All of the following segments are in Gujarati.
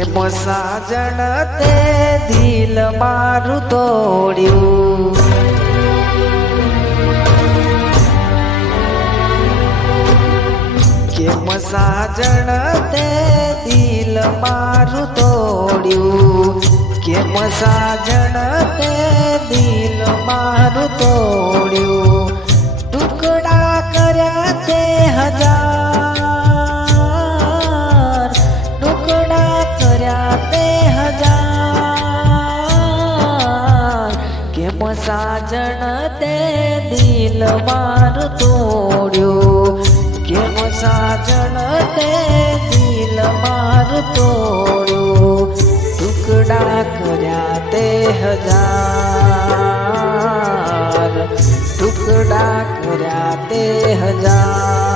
કેમ સાજણ તે દિલ મારું તોડ્યું. કેમ સાજણ તે દિલ મારું તોડ્યું. કેમ સાજણ તે દિલ મારું તોડ્યું. ટુકડા કર્યા તે સાજણ તે દિલ મારું તોડ્યું. કેમ સાજણ તે દિલ મારું તોડ્યું. ટુકડા કર્યા તે હજાર. ટુકડા કર્યા તે હજાર.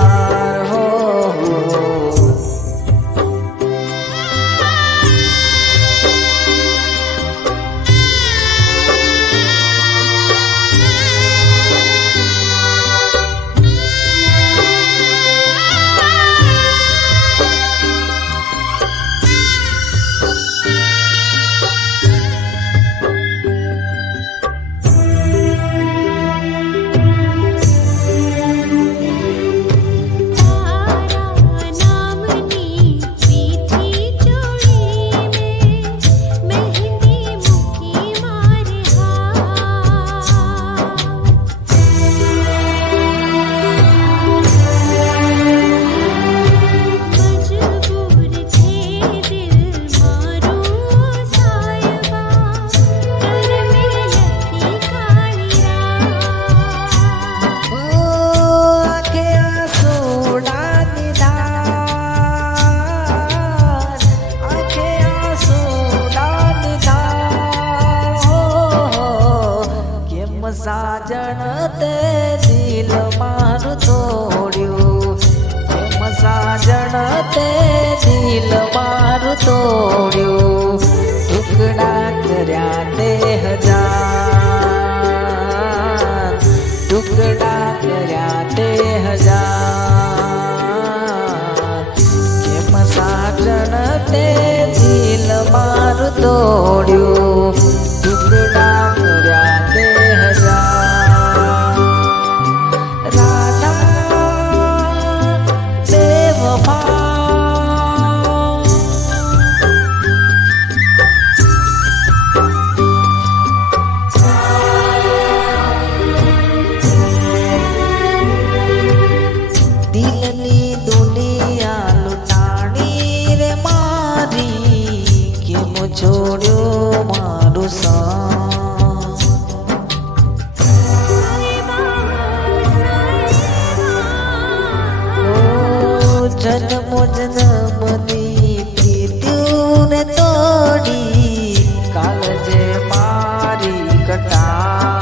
ઓ જન્મો જન્મની પ્રીત્યુને તોડી કાલજે મારી કટા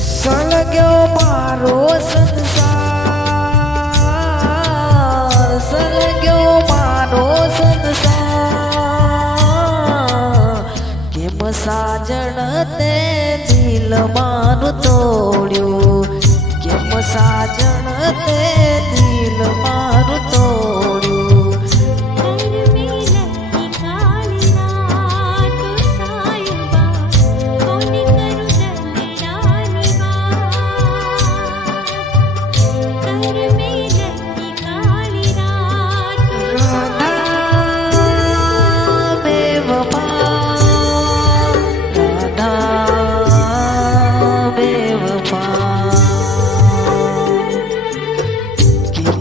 સળગ્યો મારો સંસાર. સળગ્યો મારો સંસાર. કેમ સાજણ તે દિલ મારું તોડ્યું? કેમ સાજણ તે દિલ મારું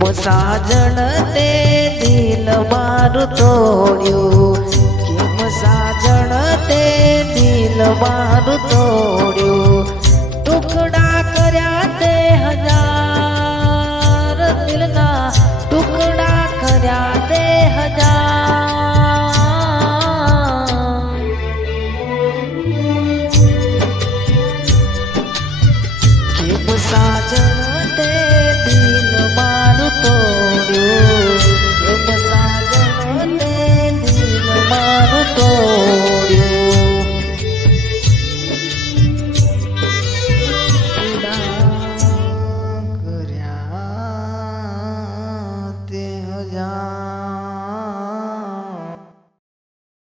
કેમ સાજણ તે દિલ મારું તોડ્યું. કેમ સાજણ તે દિલ મારું